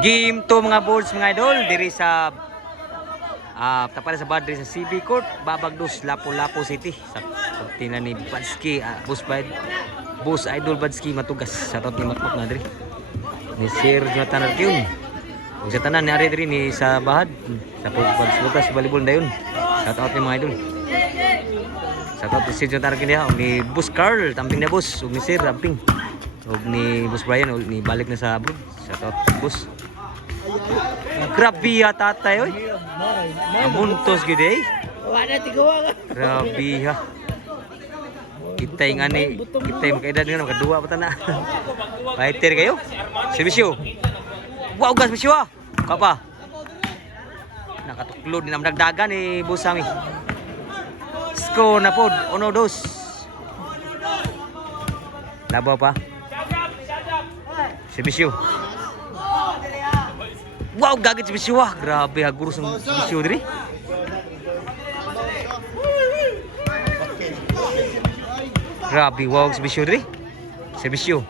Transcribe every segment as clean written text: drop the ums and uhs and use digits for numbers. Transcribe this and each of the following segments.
Game to mga boards mga idol diri sa tapala sa bad diri sa CB Court Babagdos Lapu-Lapu City sa pagtinan ni Badsky boss idol Badsky matugas sa tot ni Makmak na diri ni Sir Jonathan Arkyun ug sa tanan ni ari diri ni sa bahad sa pagsutas volleyball dayon shout out ni mga idol shout out ni Sir Jonathan Arkyun ni Boss Carl tamping na boss ug ni Sir Ramping ug ni Boss Brian ug ni balik na sa abroad shout out boss. Grabe ha tatay oy. Amuntos gid eh. Wala tigawa ka. Grabe ha. Kitay nga ni, kitay makaedad nga makadua pa ta na. Fighter kayo. Servisyo. Wow gas bisyo ha. Kapa. Nakatuklod ni namdagdagan ni Boss Sammy. Score na pod 1-2. Labaw pa. Servisyo. Wow, gagit si Bisyo ah. Grabe, hagurus ang Bisyo diri. Grabe, wow, si Bisyo diri. Si Bisyo.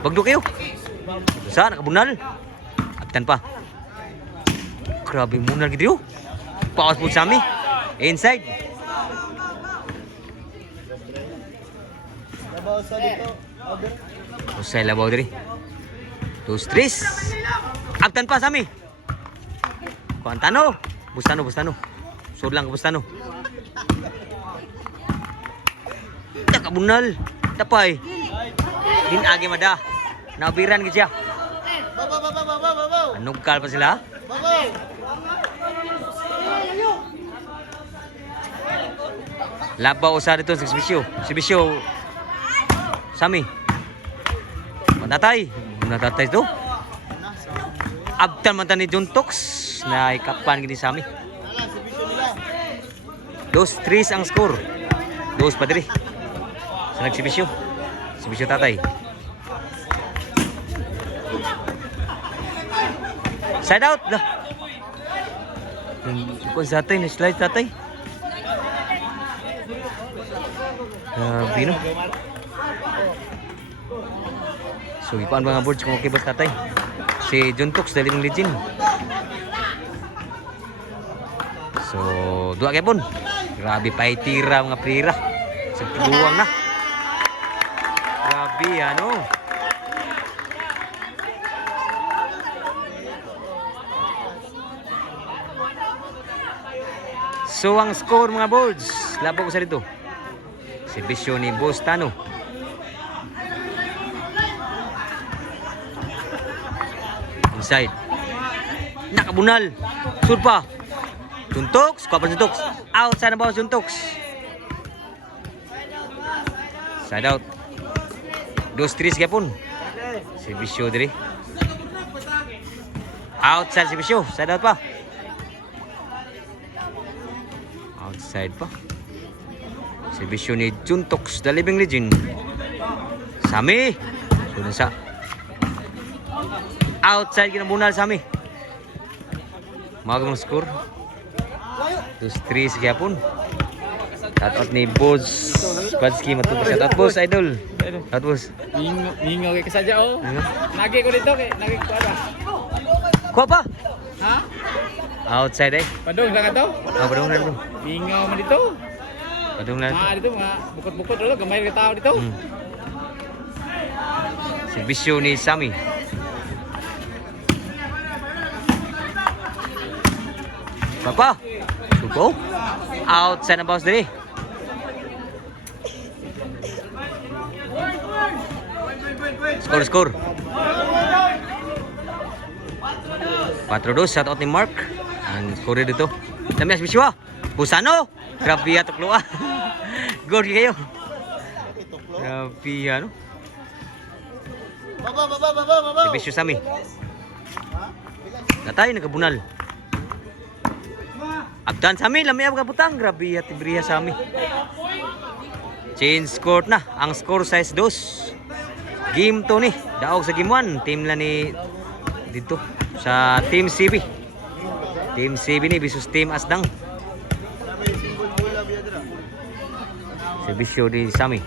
Bagdo kayo. Saan, nakabunal. Apitan pa. Grabe, munal gitu yun. Pawas po sa amin. Inside. Usay labaw diri. 2-3. Aptan pa sami. Kuantano. Bustano. Sud lang Bustano. Nakabunal. Tapay. Dinagi mada. Nabiran gid siya. Anugkal pa sila. Labaw usa dito si Bisyo. Si Bisyo. Sami. Natatay to. Abtan man ni John Tox na ikapan gini sa amin. 2-3 ang score. 2 pa diri. Sa nagsibisyo. Sibisyo tatay. Side out lah. Kung sa tatay, na-slide tatay. Bino. So, ikuan mga boards kung okay ba tatay. Si John Tox, dali ng legend. So, dua kaya pun. Grabe pa itira mga prira. Sa puluwang na. Grabe ano. So, ang score mga boards. Labaw ko sa dito. Si Bisyo ni Boss Tano. Inside. Nakabunal. Surpa. Juntox. Kapan Juntox. Outside na ba Juntox. Side out. 2-3 gapon. Si Bisyo diri. Outside si Bisyo. Side out pa. Outside pa. Si Bisyo ni Juntox. The Living Legend. Sami. Sudah sa. Outside kinabunal sa amin. Mga score 2-3 sige hapon. Shoutout ni Boss Badsky matubos. Shoutout Boss Idol. Shoutout Boss. Ningaw kay kasadya oh. Nagi ko dito kay nagi ko ba? Kuha pa? Ha? Outside eh. Padung lang ato? Padung na dito. Ningaw man dito. Padung na dito. Dito mga bukod-bukod dito gamay ka tao dito. Si Bisyo ni Sammy. Papa, suko. Outside na bounce diri. Score. 4-2 shot out ni Mark. Ang score dito. Dami as Bisyo. Busano. Grabe ya tuklo ah. Gol kayo. Grabe ano. Si Bisyo Sami. Natay nagabunal. Abdan Sami, lamay ang kabutang. Grabe at ibriya Sami. Change score na. Ang score size 2. Game 2 ni. Daog sa game 1. Team lang ni dito sa Team CB. Team CB ni versus Team Asdang. Si Bisyo di Sami.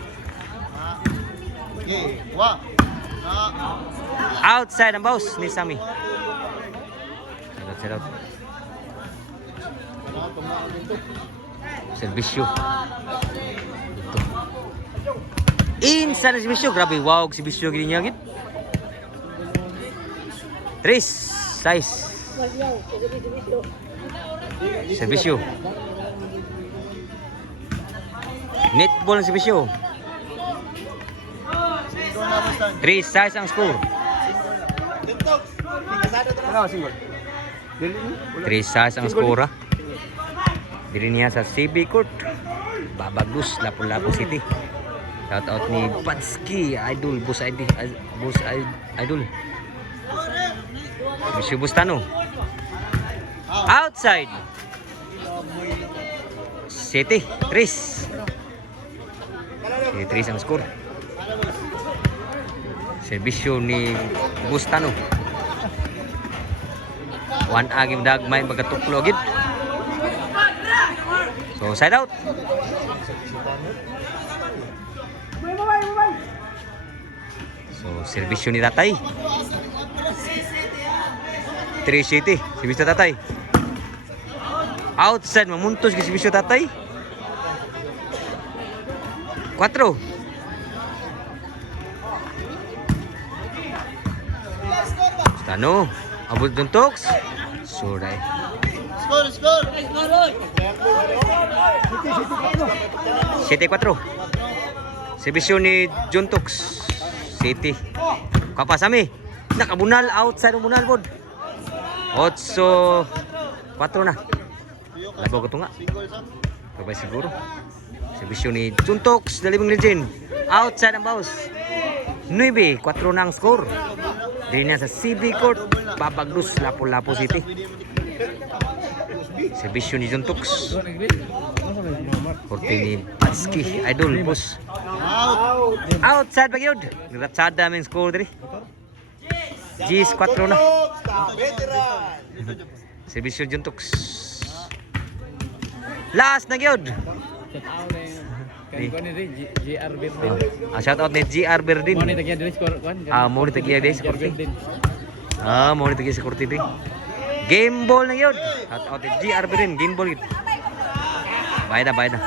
Outside ang boss ni Sammy. Set out. Servisyo. Ito. Inside ang servisyo. Grabe, wow, servisyo gini niya gid. Tris, size. Servisyo. Netball ang servisyo. 3 size ang score. 3 size ang score. Diri niya sa CB Court. Babagdus, Lapu-Lapu City. Shout out ni Patsky, Idol, Boss Idol. Monsieur Bustano. Outside. City, Tris. Tris ang score. Servisyo ni Bustano. 1 agim dagmay magatuklo gid. So side out. So servisyo ni Tatay. 3 City, servisyo Tatay. Outside mamuntos gi servisyo Tatay. 4. Tano, abot dun toks. Suray. Score. 7-4. Servisyo ni John Tox. City. Kapasami. Nakabunal outside ng bunal bod. 8-4 na. Labaw ko to nga. Kabay siguro. Servisyo ni John Tox, The Living Legend. Outside ang boss. 9-4 na ang score. Dili na sa CB Court, Babagdus, Lapu-Lapu City. Servisyo ni John Tox. Korte ni Patsky, Idol, boss. Outside pa yun. Niratsada may score diri. G's 4 na. Servisyo John Tox. Last na yun. GR Berdin. Shout out ni GR Berdin. Mo ni tagya diri score kon. Mo ni tagya diri sa korte. Mo ni tagya sa korte diri. Game ball na yun. Shout out ni GR Berdin, game ball yun. Bayad na.